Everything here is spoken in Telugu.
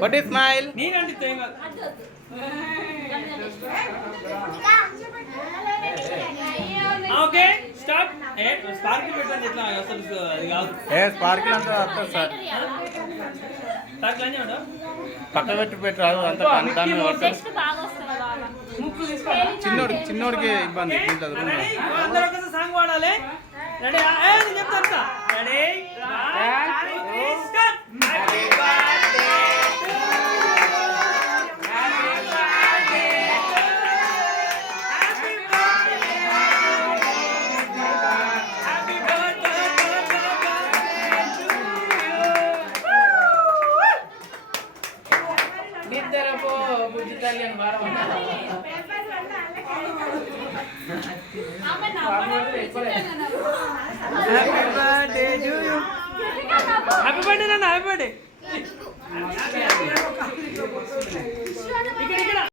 What is smile? Okay, stop. Sparkle పెట్టండి ఇట్లా అసలు అది కాదు. Sparkle అంతా వస్తుంది సార్. Sparkle అనే ఉందా? పక్క పెట్టరాదు అంత దాని టెస్ట్ బాగా వస్తుంది బాగా. ముక్కు తీసుకోండి. చిన్నోడికి ఇబ్బంది. అందరూ ఒకసారి సాంగ్ పాడాలి. రెడీ? నేను చెప్తా. Ready? 1 2 3 start. Happy birthday to you. Happy birthday to you. Happy birthday. Happy birthday to you. నిద్రపో బుజ్జి తల్లి అని వారం Happy birthday to you. Happy birthday, Nana. Happy birthday.